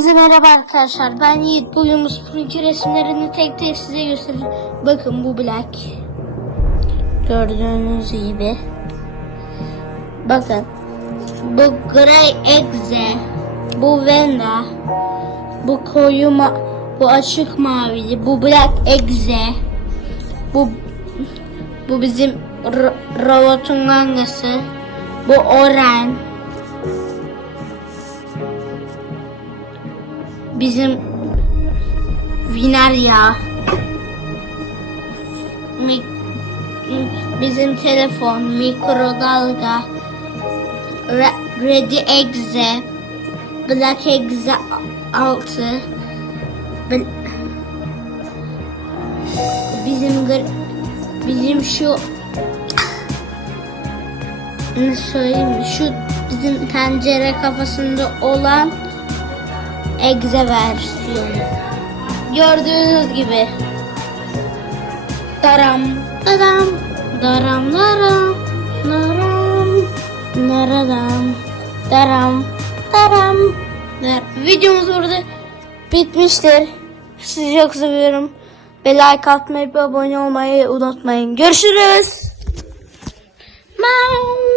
Hepinize merhaba arkadaşlar. Ben Yiğit. Bugün bu Sprinky resimlerini tek tek size göstereceğim. Bakın bu Black. Gördüğünüz gibi. Bakın. Bu Grey Exe. Bu Venda. Bu koyu ma bu açık mavili. Bu Black Exe. Bu bu bizim ro- robotun gangası. Bu Oren. Bizim Vinarya. Mi- bizim telefon, mikrodalga, Re- Ready Exe, Black Exe 6, Bl- bizim bizim şu ne söyleyeyim şu bizim tencere kafasında olan egze versiyonu. Gördüğünüz gibi. Daram, daram, daram, daram, daram, daram, daram, daram. dar- Videomuz burada bitmiştir. Sizi çok seviyorum. Ve like atmayı ve abone olmayı unutmayın. Görüşürüz. Mau.